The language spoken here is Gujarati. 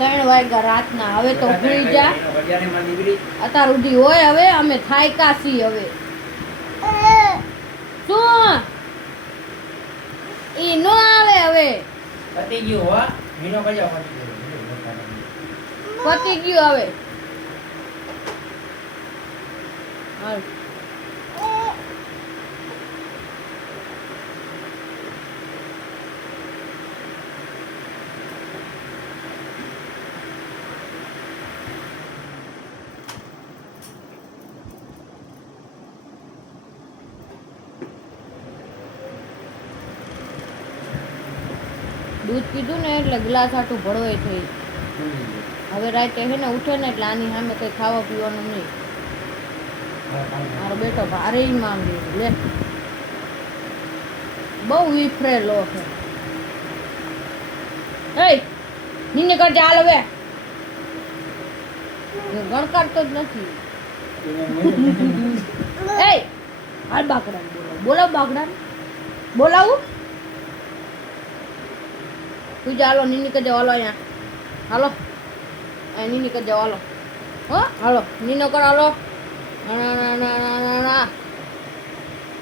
3 વાગ્યા રાતના. હવે તો ભૂલી જા. અત્યાર સુધી હોય. હવે અમે થાયકા છીએ. હવે શું ઈ નો આવે. હવે પતી ગયું હો મીનો કજો પતી ગયું. હવે હાલ દૂધ પીધું ને એટલે ગ્લાસ આટું ભળવાય થઈ. હવે રાતે હે ને ઉઠે ને એટલે આની સામે કઈ ખાવા પીવાનું નહીં. મારો બેટો ભારે માંગે લે. બહુ વિફરેલો છે. એ નીને કરજે હાલ. હવે ગણકારતો જ નથી. એ હાલ બાકડા બોલાવ. બાકડા બોલાવું. તું ચાલો નીની કરજે. હાલો અહીંયા હાલો. નીની કરજે હાલો. હો હાલો નીનો કરો. હાલો ના ના ના ના ના